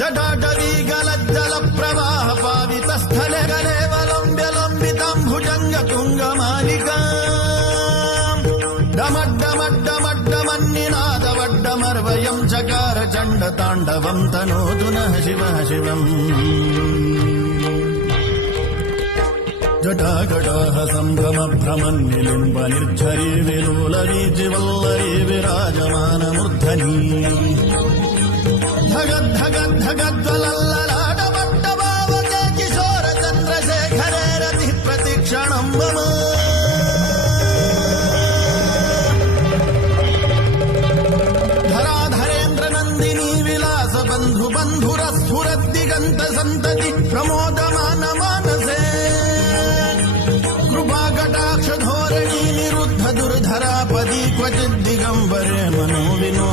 జటాటవీగలజ్జల ప్రవాహ పావిత స్థలే గలేవలంబ్య లంబితాంభుజంగ తుంగమాలికా డమడ్డమడ్డమడ్డమన్నినాదవడ్డమర్వయం చకార చండ తాండవం తనోతు నః శివః శివం జటాకటాహ సంభ్రమ భ్రమన్నిలింబ నిర్ఝరీ విలోలరీజివల్లరీ విరాజమానమూర్ధనీ ధగద్ధగద్ధగజ్వలల్లలాటమట్టభావకే కిశోర చంద్రశేఖరే రతి ప్రతిక్షణం మమ ధరాధరేంద్ర నందినీ విలాస బంధు బంధురస్ఫురద్దిగంత సంతతి ప్రమోదమాన మానసే కృపాకటాక్ష ధోరణీ నిరుద్ధ దుర్ధరాపదీ క్వచిద్ దిగంబరే మనో వినో